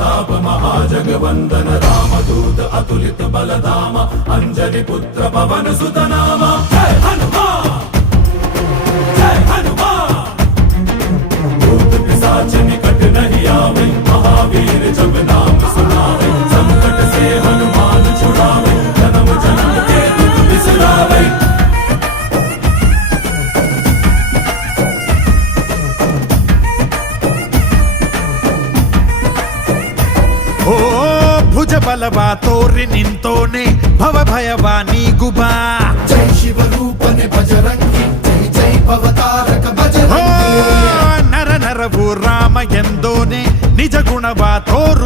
ताप महाजगवंदन रामदूत अतुलित बलधाम अंजनी पुत्र पवन सुत नाम जय हनुमान जय हनुमान भूत पिशाच निकट नहीं आवे महावीर जब नाम सुनावे संकट से हनुमान छुड़ावे जन्म जन्म के दुख बिसरावे। ಓ ಭುಜ ಬಲವಾ ತೋರಿ ನಿಂತೋನೆ ಭವ ಭಯವಾ ನೀಗುಬಾ ಜೈ ಶಿವರೂಪನೆ ಬಜರಂಗಿ ಜೈ ಜೈ ಭವತಾರಕ ಬಜರಂಗಿ ನರ ನರವು ರಾಮ ಎಂದೋನೆ ನಿಜ ಗುಣವಾ ತೋರು